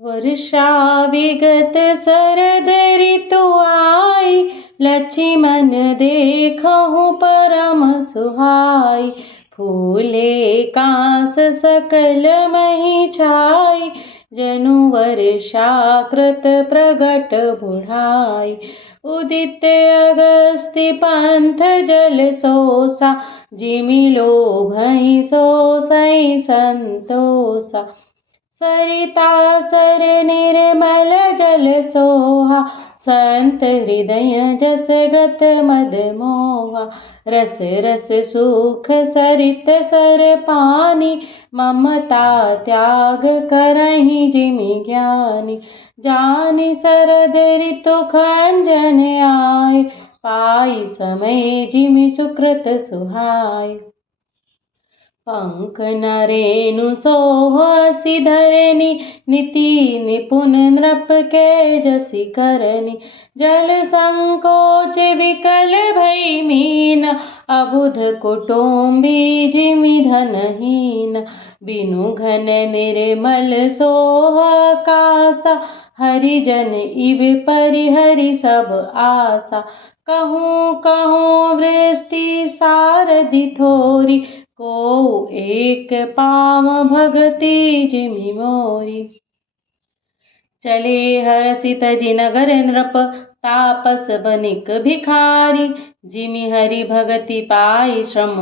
वर्षा विगत शरद ऋतु आई, लक्ष्मण देखहु परम सुहाई। फूले कांस सकल मही छाई, जनु वर्षा कृत प्रगट बुढ़ाई। उदित अगस्त्य पंथ जल सोसा, जिमि लोभहि सोसई संतोषा। सरिता सर निर्मल जल सोहा, संत हृदय जस गत मद मोहा। रस रस सुख सरित सर पानी, ममता त्याग करहि जिमि ज्ञानी। जानि शरद ऋतु खंजन आए, पाई समय जिमि सुकृत सुहाय। पंख न रेणु सोहसि धरनी, नीति निपुण नृप के जसि करनी। जल संकोच विकल भई मीन, अबुध कुटुम्बी जिमि धनहीन। बिनु घन निर्मल सोह आकासा, हरिजन इव परिहरि सब आसा। कहूँ कहूँ वृष्टि सारधि थोरी, को एक पाव भगति जिमि मोरी। चले हरषि तजि नगर नृप, तापस बनिक भिखारी। जिमि हरि भगति पाई श्रम,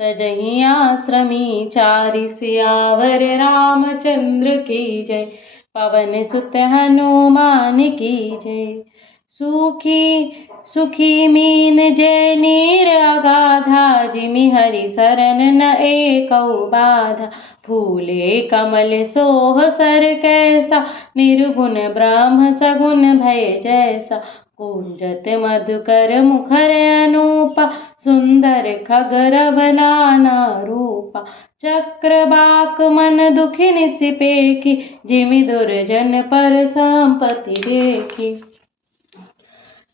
तजहि आश्रमी चारि। सियावर रामचंद्र की जय, पवन सुत हनुमान की जय। सुखी मीन जय नीर अगाधा, जिमि हरि सरन न एकौ बाधा। फूले कमल सोह सर कैसा, निर्गुण ब्रह्म सगुण भय जैसा। कुंजत मधुकर मुखर अनूपा, सुंदर खगरव नाना रूपा। चक्रबाक मन दुखि निसिपेखी, जिमि दुर्जन पर संपत्ति देखी।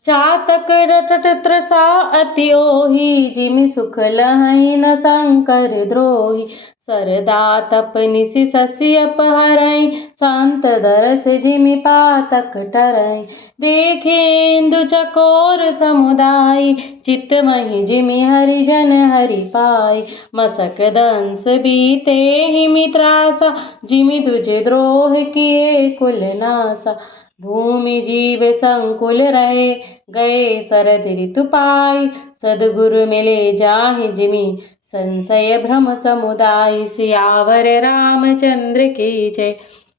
चातक रटट त्रसा अति ओहि, जिमि सुख लहै न शंकर द्रोही। सरदा तप निसि शशि अपहरै, संत दरस जिमि पातक टरै। देखेंदु चकोर समुदाय, चित्त महि जिमि हरिजन हरि पाई। मसक दंस बीते हिमि त्रासा, जिमि दुज द्रोह किए कुल नासा। भूमि जीव संकुल रहे, गए शरद ऋतु पाई। सद्गुरु मिले जाहि जिमि, संशय भ्रम समुदाय। सियावर रामचंद्र की जय,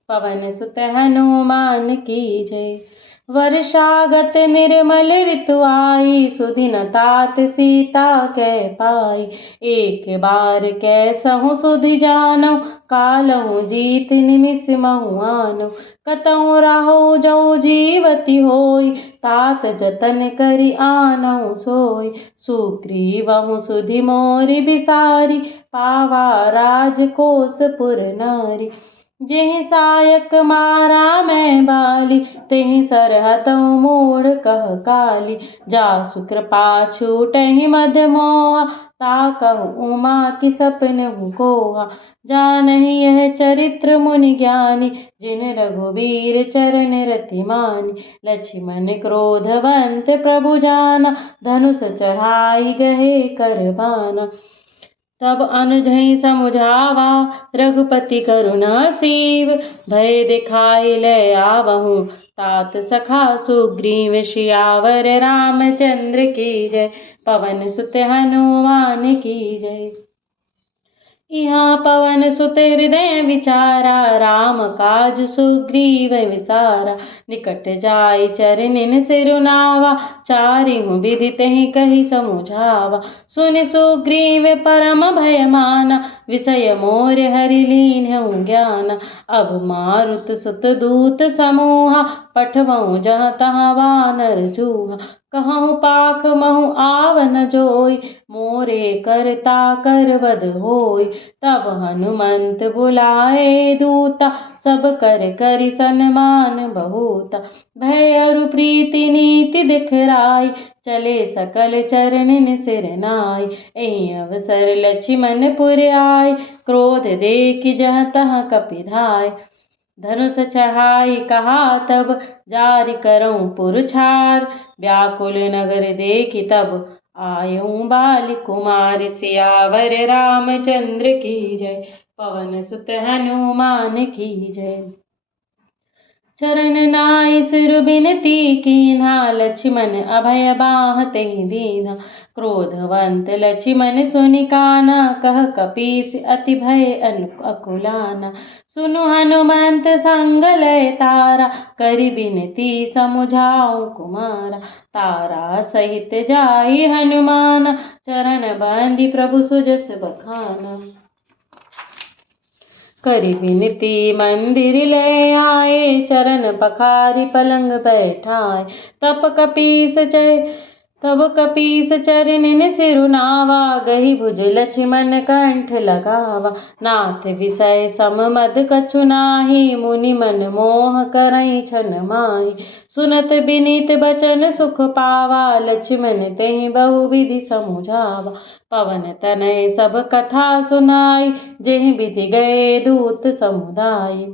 पवन सुत हनुमान की जय। वर्षागत निर्मल ऋतु आई, सुदिन तात सीता कै पाई। एक बार कैसहु सुधि जानौ, कालहु जीत निमिष महु आनौ। कतहु राहु जौ जीवति होई, तात जतन करि आनौ सोई। सुग्रीवहु सुधि मोरि बिसारी, पावा राजकोष पुर नारी। जेहि सायक मारा मैं बाली, तेहि सरहतहु मूढ़ कह काली। जासु कृपा छूटहि मध मोहा, ताकहु उमा की सपनहु कोहा। जानहि यह चरित्र मुनि ज्ञानी, जिन रघुबीर चरण रति मानी। लक्ष्मण क्रोधवंत प्रभु जाना, धनुष चढ़ाई गहे करबाना। तब अनुजहि समुझावा, रघुपति करुणा सीव। भय दिखाई लय आवहु, तात सखा सुग्रीव। सियावर रामचंद्र की जय, पवन सुत हनुमान की जय। यहाँ पवन सुत हृदय विचारा, राम काज सुग्रीव विसारा। निकट जाय चरणिन सिरुनावा, चारिहु विधि तेहि कहि समुझावा। सुनि सुग्रीव परम भय माना, विषय मोर हरि लीन्हु ज्ञाना। अब मारुत सुत दूत समूहा, पठवहु जहाँ तहाँ वानर चूहा। कहूँ पाख महु आव न जोई, मोरे करता कर बद होई। तब हनुमंत बुलाए दूता, सब कर करि सन्मान बहुता। भय अरु प्रीति नीति दिखराई, चले सकल चरणिन सिर नाई। एहि अवसर लक्ष्मण पुर आए, क्रोध देखि जहाँ तहाँ कपि धाय। धनुष चढ़ाई कहा तब जारी करऊं पुरछार। व्याकुल नगर देखी तब आयूं बाल कुमार। सियावर रामचंद्र की जय, पवन सुत हनुमान की जय। चरण नाई सिर बिनती कीन्हा, लक्ष्मण अभय बाहते दीन्हा। क्रोधवंत लक्ष्मण सुनि काना, कह कपीस अति भय अकुलाना। सुनु हनुमंत संग लय तारा, करि बिनती समुझाऊं कुमारा। तारा सहित जाई हनुमान, चरण बंदी प्रभु सुजस बखाना। करि बिनती मंदिर ले आए, चरण पखारि पलंग बैठाए। तब कपीस चरणन सिरु नावा, गही भुज लक्ष्मण कंठ लगावा। नाथ विषय सम मद कछु नाही, मुनि मन मोह करई छन माही। सुनत बिनीत बचन सुख पावा, लक्ष्मण तेहि बहु विधि समुझावा। पवन तनय सब कथा सुनाई, जेहि विधि गए दूत समुदाय।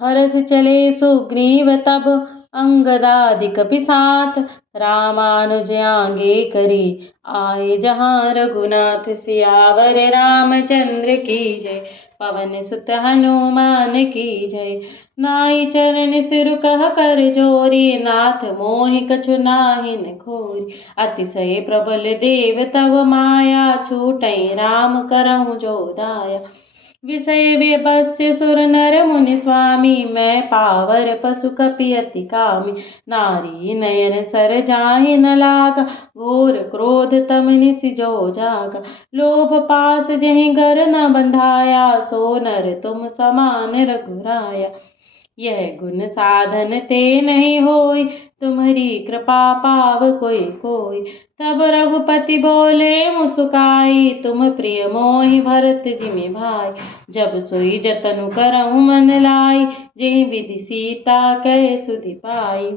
हरष चले सुग्रीव तब, अंगदादि कपि साथ। रामानुज आगे करी आए जहाँ रघुनाथ। सियावर रामचंद्र की जय, पवन सुत हनुमान की जय। नाई चरण सिर कह कर जोरी, नाथ मोहि कछु नाहिन खोरी। अतिशय प्रबल देव तव माया, छूटई राम करहु जो दाया। विषय व्यवस्य सुर नर मुनि स्वामी, मैं पावर पशु कपि अति कामी। नारी नयन सर जाहि न लागा, घोर क्रोध तम निसि जो जागा। लोभ पास जहि घर न बंधाया, सो नर तुम समान रघुराया। यह गुण साधन ते नहीं होई, तुम्हारी कृपा पाव कोई कोई। तब रघुपति बोले मुस्काई, तुम प्रिय मोहि भरत जिमि भाई। जब सोई जतनु करहु मन लाई, जेहि विधि सीता कहे सुधि पाई।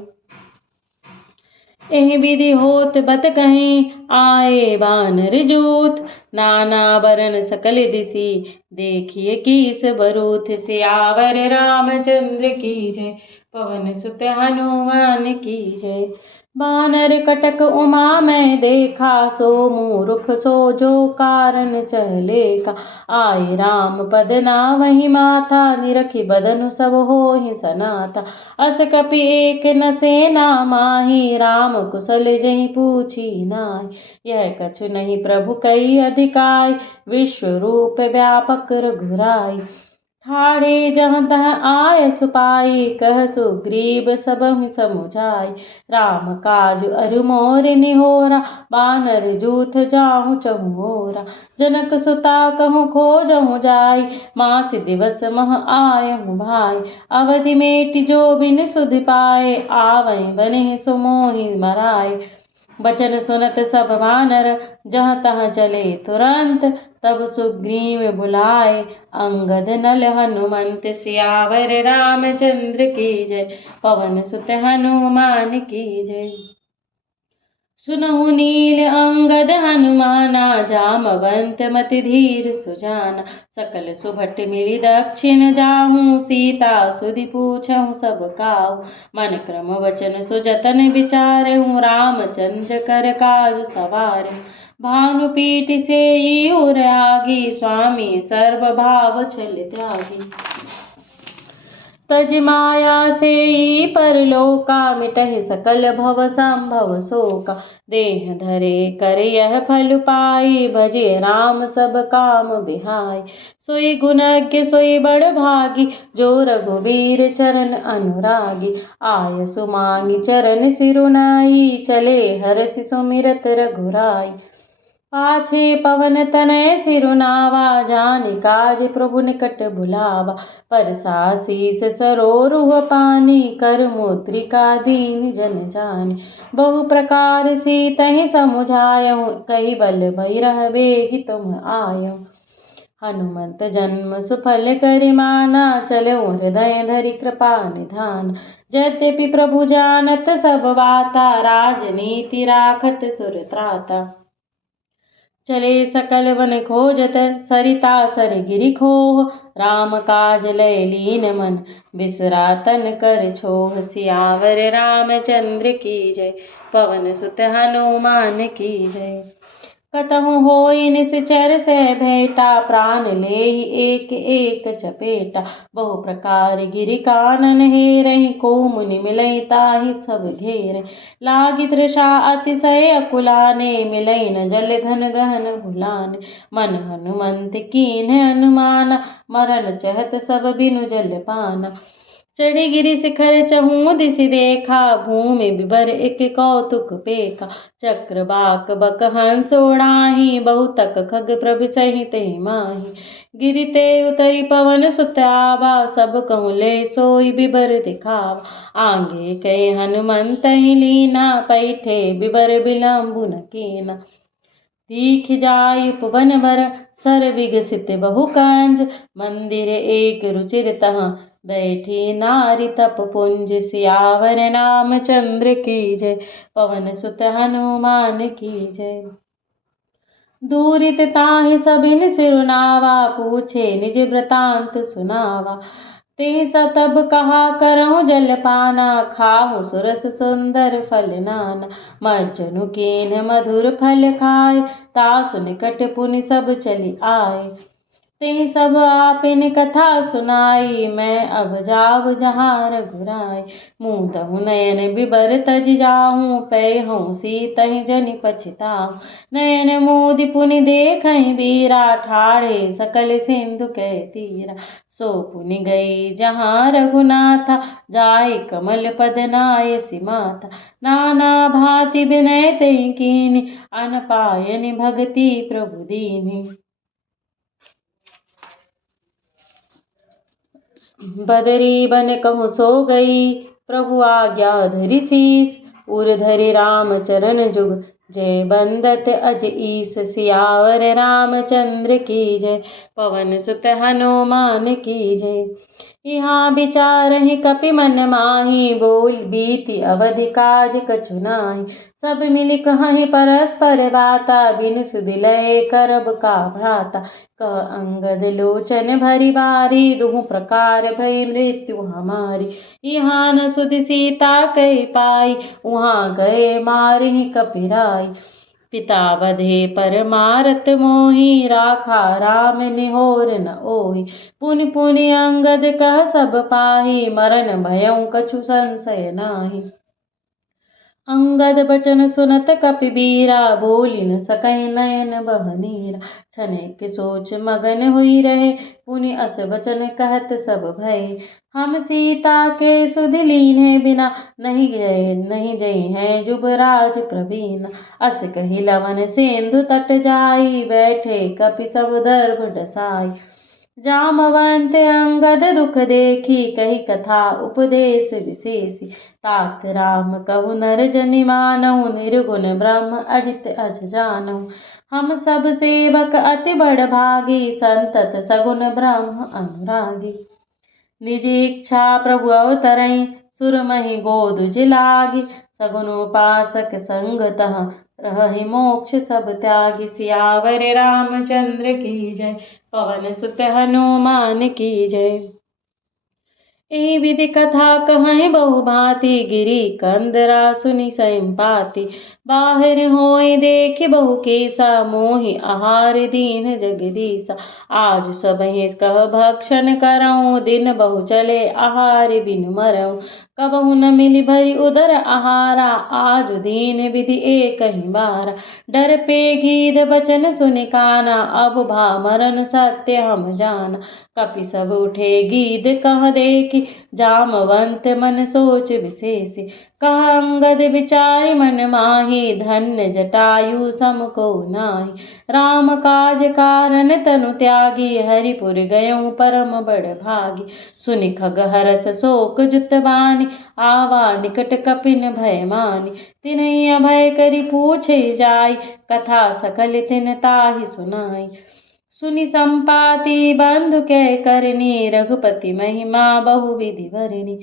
एहि विधि होत बत कहीं, आए बानर जोत। नाना बरन सकल दिसि, देखिए कीस बरूथ। सियावर रामचंद्र की जय, पवन सुत हनुमान की जय। बानर कटक उमा मैं देखा, सो मूर्ख सो जो कारण चलेका। आए राम पद नावहि माथा, निरखि बदनु सब होहि सनाथा। अस कपि एक न सेना माही, राम कुशल जहि पूछी नाहि। यह कछु नहीं प्रभु कई अधिकाई, विश्व रूप व्यापक रघुराई। ठाढ़े जहाँ तहाँ आय सुपाई, कह सुग्रीव सबहि समुझाई। राम काज अरु मोर निहोरा, बानर जूथ जाहु चहु ओरा। जनक सुता कहूँ खोजहु जाई, मास दिवस मह आयहु भाई। अवधि मेटि जो बिन सुधि पाए, आवै बनिहि सो मोहि मराए। बचन सुनत सब वानर, जहाँ तहाँ चले तुरंत। तब सुग्रीव बुलाए, अंगद नल हनुमंत। सियावर रामचंद्र की जय, पवन सुत हनुमान की जय। सुनहु नील अंगद हनुमाना, जामवंत मति धीर सुजाना। सकल सुभट मिली दक्षिण जाहूँ, सीता सुधि पूछहु सब काहू। मन क्रम वचन सुजतन विचारहूँ, रामचंद्र कर काज सवारहूँ। भानुपीठ सेई उर आगी, स्वामी सर्व भाव छल त्यागी। तज माया सेई परलोका, मिटहि सकल भव संभव शोका। देह धरे कर यह फल पाई, भजे राम सब काम बिहाई। सोई गुणज्ञ सोई बड़ भागी, जो रघुबीर चरण अनुरागी। आय सुमांगी चरण सिरु नाई, चले हरषि सुमिरत रघुराई। पाछे पवन तनय सिरु नावा, जानि काज प्रभु निकट बुलावा। परसा शीस सरोरुह पानी, कर मुद्रिका दीन जन जानि। बहु प्रकार सीतहि समुझायहु, कहि बल भैरह बेगी तुम आयहु। हनुमंत जन्म सुफल करि माना, चलऊ हृदय धरि कृपा निधान। यद्यपि प्रभु जानत सब बाता, राजनीति राखत सुर त्राता। चले सकल वन खोजत, सरिता सर गिरि खोह। राम काज लय लीन मन, बिसरा तन कर छोह। सियावर रामचंद्र की जय, पवन सुत हनुमान की जय। कतहु होई निश्चर से भेंटा, प्राण लेहि एक एक चपेटा। बहु प्रकार गिरि कानन हेरहि, को मुनि मिलई ताहि सब घेर। लागी तृषा अतिशय अकुलाने, मिलई न जल घन गहन भुलाने। मन हनुमंत कीन्ह अनुमाना, मरन चहत सब बिनु जल पाना। चढ़ी गिरि शिखर चहु दिसि देखा, भूमि बिभर एक कौतुक पेखा। चक्र बाक बक हंस उड़ाहि, बहुतक खग प्रभु सहित माहि। गिरि ते उतरि पवन सुत आवा, सब कहूँ ले सोई बिबर दिखावा। आगे कहे हनुमंत ही लीना, पैठे बिबर बिलम्बु न कीना। दीख जाय उपवन बर, सर विगसित बहु कांज। मंदिर एक रुचिर तहाँ, बैठी नारी तप पुंज। सियावर रामचंद्र की जय, पवन सुत हनुमान की जय। दूरित ताहि सबिन सिरुनावा, पूछे निज वृतांत सुनावा। ते सतब कहा करहु जलपाना, खाहु सुरस सुंदर फल नाना। मज्जनु कीन्ह मधुर फल खाय, तासु निकट पुनि सब चली आए। ते सब आपिन कथा सुनाई, मैं अब जाव जहाँ रघुराई। मुँदहु नयन बिबर तज जाऊँ, पैहु सीतहि जनि पछताऊँ। नयन मोदि पुनि देखहि बीरा, ठाढ़े सकल सिंधु कह तीरा। सो पुनि गई जहाँ रघुनाथा, जाय कमल पद नायसि माथा। नाना भांति विनय तेहि कीन्ही, अन पायनि भगति प्रभु दीन्ही। बदरी बन कहूँ सो गई, प्रभु आज्ञा धरि शीस। उर धरि राम चरण जुग, जय बंदत अज ईस। सियावर रामचंद्र की जय, पवन सुत हनुमान की जय। यहाँ विचारहि कपि मन माहि, बोल बीति अवधि काज कछु नाहि। सब मिलि कहहि परस्पर बाता, बिनु सुधि लय करब का भ्राता। कह अंगद लोचन भरि बारी, दुहु प्रकार भई मृत्यु हमारी। यहाँ न सुधि सीता कहि पाई, उहाँ गए मारिहि कपिराई। पिता बधे पर मारत मोहि, राखा राम निहोर न ओहि। पुनि पुनि अंगद कह सब पाहि, मरन भयउ कछु संशय नाहि। अंगद बचन सुनत कपि बीरा, बोलि न सकहि नयन बह नीरा। क्षणिक सोच मगन हुई रहे, पुनि अस बचन कहत सब भय। हम सीता के सुधि लीन्हे बिना, नहीं जई हैं जुबराज प्रवीण। अस कहि लवन सिंधु तट जाई, बैठे कपि सब दर्भ डसाई। जामवंत अंगद दुख देखी, कही कथा उपदेश विशेषी। तात राम कहु नर जनि मानहु, निर्गुण ब्रह्म अजित अज जानहु। हम सब सेवक अति बड़ भागी, संतत सगुन ब्रह्म अनुरागी। निज इच्छा प्रभु अवतरई, सुरमहि गोदुज लागी। सगुन उपासक संग तहाँ, रहहि मोक्ष सब त्यागी। सियावर रामचंद्र की जय, पवन सुत हनुमान की जय। एहि विधि कथा कहहि बहु भांति, गिरि कंदरा सुनि सयंपाति। बाहिर होय देखि बहु केसा, मोहि आहार दीन जगदीसा। आज सबहि कह भक्षण करऊँ, दिन बहु चले आहार बिनु मरऊँ। कबहु न मिली भरी उदर आहारा, आज दीन विधि एकहि बारा। डर पे गीध बचन सुनि काना, अब भा मरन सत्य हम जाना। कपि सब उठे गीध कह देखि, जामवंत मन सोच विशेषी। कह अंगद विचारि मन माहि, धन्य जटायु सम को नाहि। राम काज कारण तनु त्यागी, हरिपुर गयऊँ परम बड़ भागी। सुनि खगहरस शोक जुत बानी, आवा निकट कपिन भय मानी। तिन्हि अभय करि पूछे जाय, कथा सकल तिन ताहि सुनाई। सुनि संपाति बंधु कै करनी, रघुपति महिमा बहु विधि भरनी।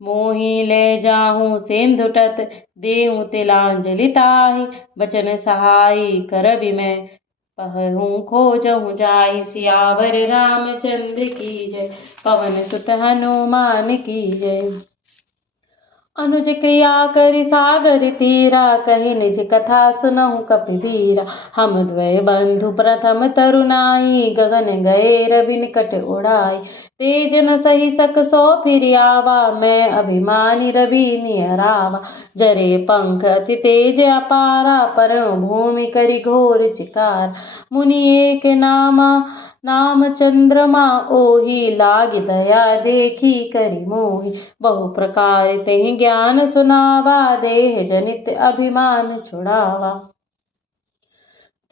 मोहि ले जाहूँ सिंधु तट, देऊँ तिलांजलि ताहि। बचन सहाई करबि मैं, पहूँ खोजहूँ जाहि सियावर रामचंद्र की जय। पवन सुत हनुमान की जय। अनुज क्रिया करि सागर तीरा कहि निज कथा सुनहु कपिवीरा। हम द्वय बंधु प्रथम तरुनाई गगन गए रवि निकट उड़ाई। तेज न सही सक सो फिर आवा मैं अभिमानी रवि नियरावा। जरे पंख अति तेज अपारा परम भूमि करि घोर चिकार। मुनि एक नाम चंद्रमा ओहि लागी दया देखी करि मोहि। बहु प्रकार तेहि ज्ञान सुनावा देह जनित अभिमान छुड़ावा।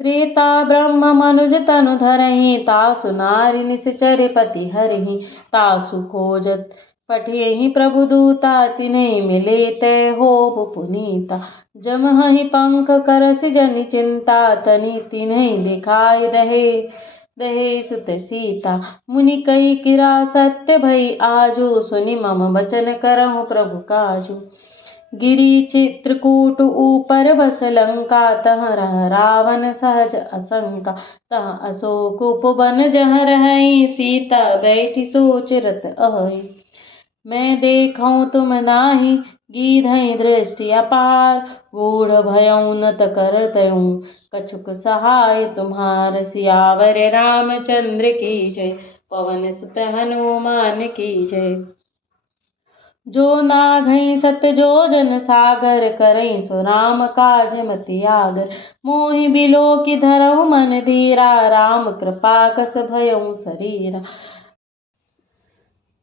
त्रेता ब्रह्म मनुज तनु धरहि तासु नारी निश्चर पति हरहि। तासु खोजत पठेहि प्रभु दूता तिन्हि मिले तै होबु पुनीता। जमहि पंख करसि जनि चिंता तनि तिन्हि दिखाई दहे सुत सीता। मुनि कहि किरा सत्य भई आजु सुनि मम बचन करहु प्रभु काजु। गिरि चित्रकूट ऊपर बस लंका तह रह रावण सहज असंका। तह अशोक उपवन जह रहई सीता बैठी सोच रत अहई। मैं देखऊँ तुम नाही गीधई दृष्टि अपार। बूढ़ भयउ नत करतऊँ कछुक सहाय तुम्हार। सियावर रामचंद्र की जय। पवन सुत हनुमान की जय। जो नाघई सत जो जन सागर करई सो राम काज मति आगर। मोहि बिलो की धरऊ मन धीरा राम कृपा कस भयउ शरीरा।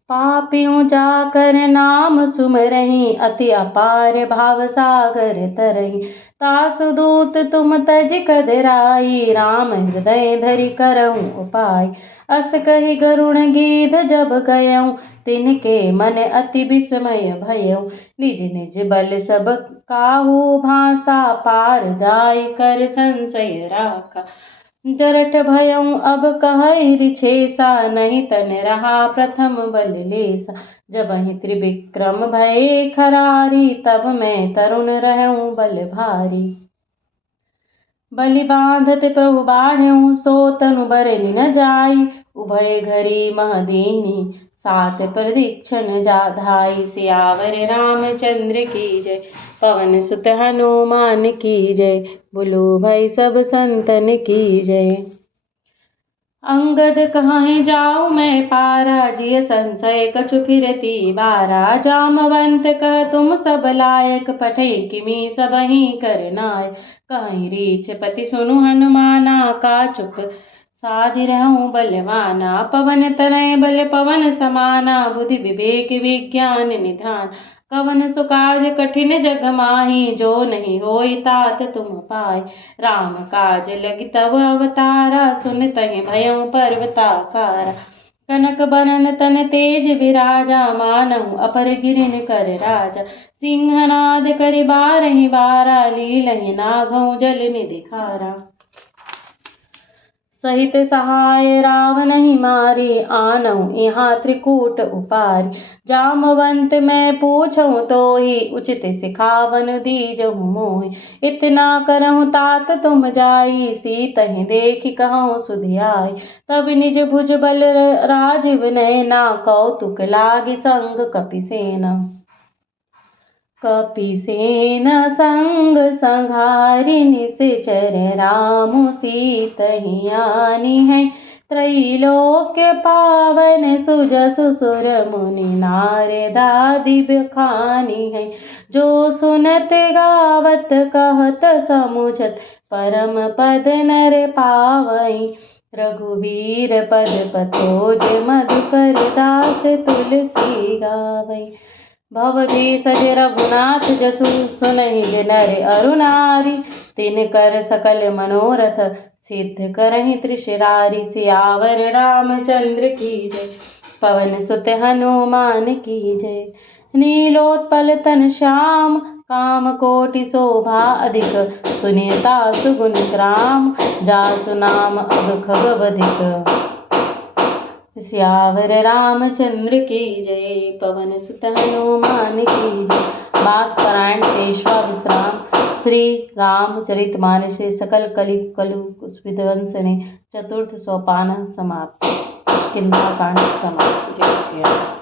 पापियों जाकर नाम सुमरहि अति अपार भाव सागर तरहि। तासु दूत तुम तज कदराई राम हृदय धरि करऊँ उपाय। अस कहि गरुण गीध जब गयऊँ तिनके मन अति विस्मय भयऊँ। निज निज बल सब काहू भाषा पार जाय कर संशय राखा। जरठ भयऊँ अब कहई रिछेसा नहीं तन रहा प्रथम बल लेसा। जबहि त्रिविक्रम भये खरारी तब मैं तरुण रहऊँ बल भारी। बलि बांधत प्रभु बाढ़ऊँ सो तनु बरनि न जाई। उभय घरी महदीनी सात प्रदीक्षण धाई। सियावर रामचंद्र की जय। पवन सुत हनुमान की जय। बोलो भाई सब संतन की जय। अंगद कहाहीं जाऊँ मैं पारा जिय संशय कछु फिरती बारा। जामवंत कह तुम सब लायक पठई किमी सबहि करनाय। कहीं रीछ पति सुनु हनुमाना का चुप साधि रहूं बलवाना। पवन तनय बल पवन समाना बुद्धि विवेक विज्ञान निधान। कवन सो कार्य कठिन जग माही जो नहीं होई तात तुम पाय। राम काज लगी तब अवतारा सुनतहि भयउ पर्वताकारा। कनक बरन तन तेज विराजा मानहु अपर गिरिन कर राजा। सिंहनाद करि बारहि बारा लीलहि नागहु जल निधि खारा। सहित सहाय रावण ही मारी आनहु यहाँ त्रिकूट उपारी। जामवंत मैं पूछऊँ तो ही उचित सिखावन दीजहु मोहि। इतना करहु तात तुम जाई सीतहि देखि कहऊँ सुधियाई। तब निज भुज बल राजीव नयना कौतुक लागी संग कपिसेना। कपिसेन संग संघारि निश्चर रामु सीतहि आनी है। त्रैलोक्य पावन सुजसु सुर मुनि नारदादि बखानी है। जो सुनत गावत कहत समुझत परम पद नर पावई। रघुवीर पद पतोज मधुकर दास तुलसी गावई। भवभीषज रघुनाथ जसु सुनहि नर अरु नारी। तिनकर सकल मनोरथ सिद्ध करहि त्रिशरारी। सियावर रामचंद्र की जय। पवन सुत हनुमान की जय। नीलोत्पल तन श्याम काम कोटि शोभा अधिक। सुनीता सुगुन राम जासु नाम अगखग बधिक। सियावर रामचंद्र की जय। पवन सुत हनुमान की जय। बास परायण पेशवा विश्राम श्री रामचरितमानस सकल कलु विध्वंसने चतुर्थ सोपान समाप्त। किंदा कांड समाप्त। जय श्री राम।